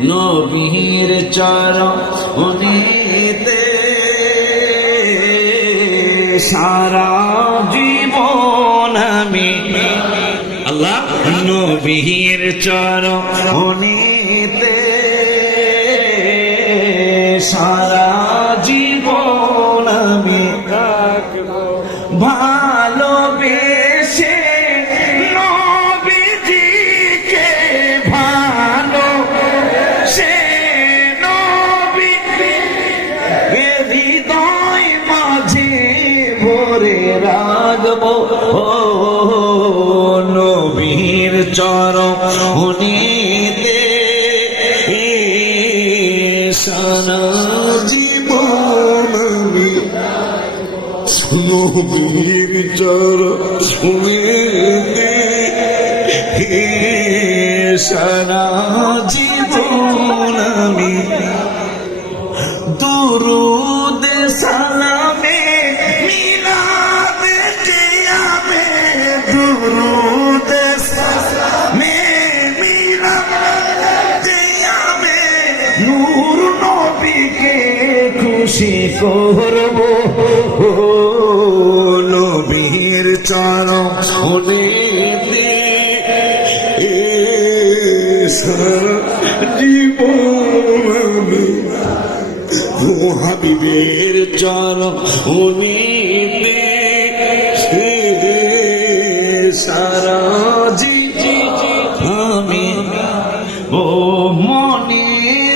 নবীর চরণেতে সারা জীবন আমি। আল্লাহ নবীর চরণেতে সারা নবীর চরণেতে সারা জীবন নবীর সারা জীবন আমি নূর নবীকে খুশি করব। নবীর চরণেতে জীবন আমি ও হাবিবের চরণেতে সারা জি আমি ও মনের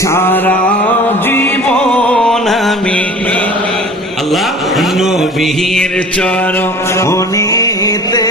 সারা জীবন আমি। আল্লাহ নবীর চরণেতে